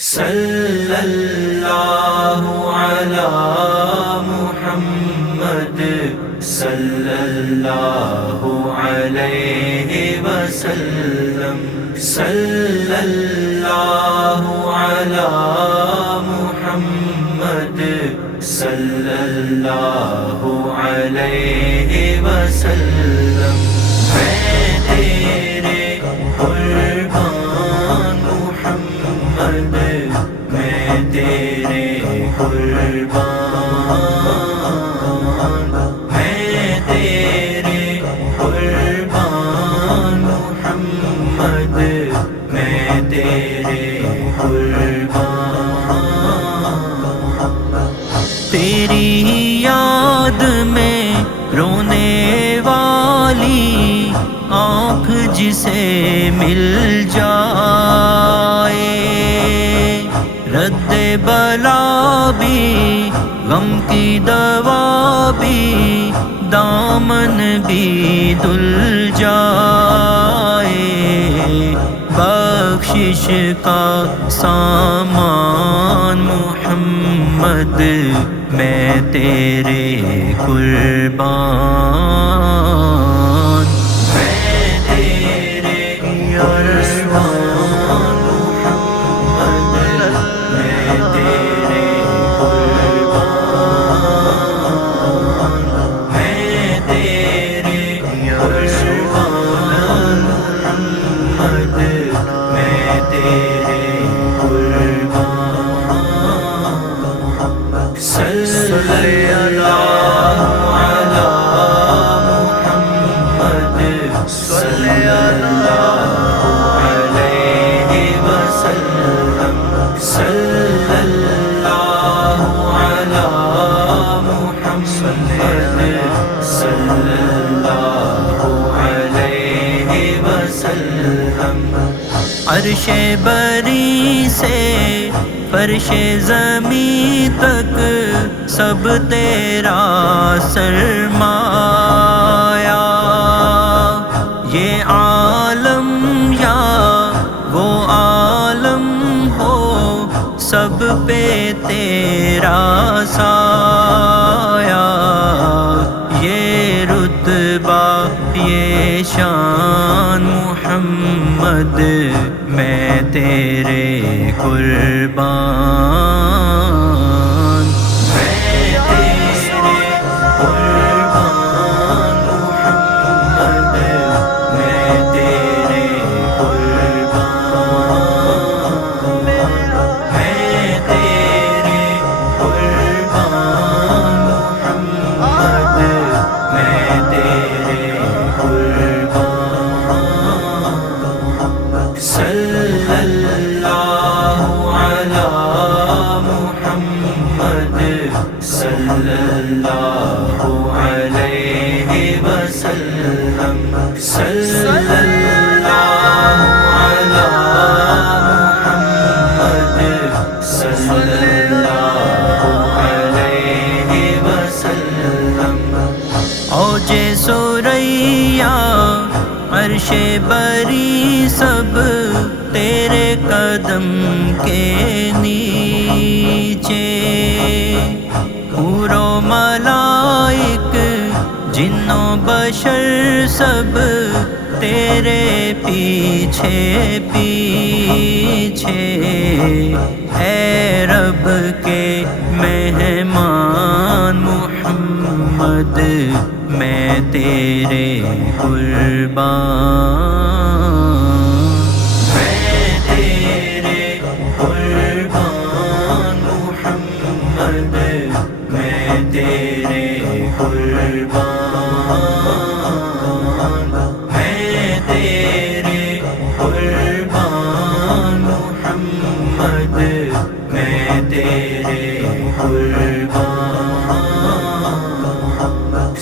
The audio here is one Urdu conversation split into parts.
صلی اللہ علی محمد صلی اللہ علیہ وسلم صلی اللہ علی محمد صلی اللہ علیہ وسلم میں تیرے قربان محمد میں تیرے قربان میں تیرے قربان محمد میں تیرے قربان تیری یاد میں رونے والی آنکھ جسے مل جائے رد بلا بھی غم کی دوا بھی دامن بھی دھل جائے بخشش کا سامان محمد میں تیرے قربان میں تیرے قربان محمد میں تیرے قربان میں تیرے قربان محمد میں تیرے قربان صلی اللہ علی محمد صلی اللہ علیہ وسلم صلی اللہ علی محمد صلی اللہ علیہ وسلم عرش بری سے فرش زمین تک سب تیرا سرمایہ یہ عالم یا وہ عالم ہو سب پہ تیرا سایہ یہ رتبہ یہ شان محمد میں تیرے قربان میں تیرے قربان محمد میں تیرے قربان میں تیرے قربان محمد میں تیرے قربان صلی اللہ علی محمد صلی اللہ علیہ وسلم صلی اللہ علی محمد صلی اللہ علیہ وسلم اوج سریا عرش بری سب تیرے قدم کے نیچے حور و ملائک جن و بشر سب تیرے پیچھے پیچھے اے رب کے مہمان محمد میں تیرے قربان میں تیرے قربان محمد میں تیرے قربان میں تیرے قربان محمد میں تیرے قربان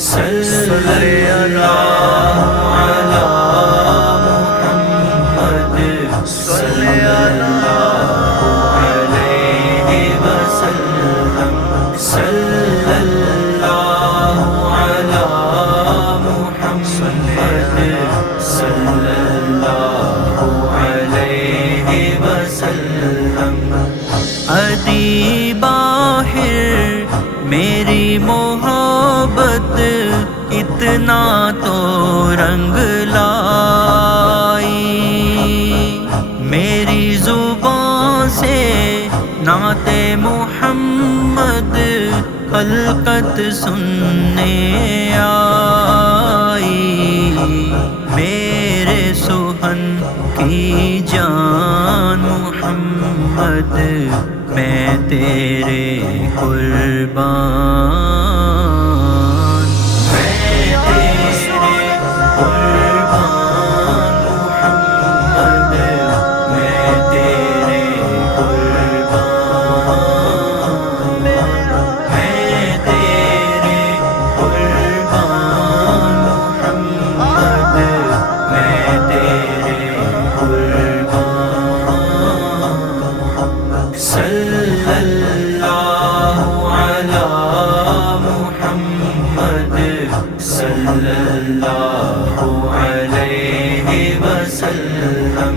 صلی اللہ علی محمد صلی اللہ علیہ وسلم صلی اللہ علی محمد صلی اللہ علیہ وسلم ادیب باہر میری محبت اتنا تو رنگ لائی، میری زبان سے نعت محمد خلقت سننے آئی، میرے سہن کی جان محمد میں تیرے قربان، میں تیرے قربان محمد، میں تیرے قربان، میں تیرے قربان محمد، میں تیرے قربان، صلی اللہ علی محمد صلی اللہ علیہ وسلم،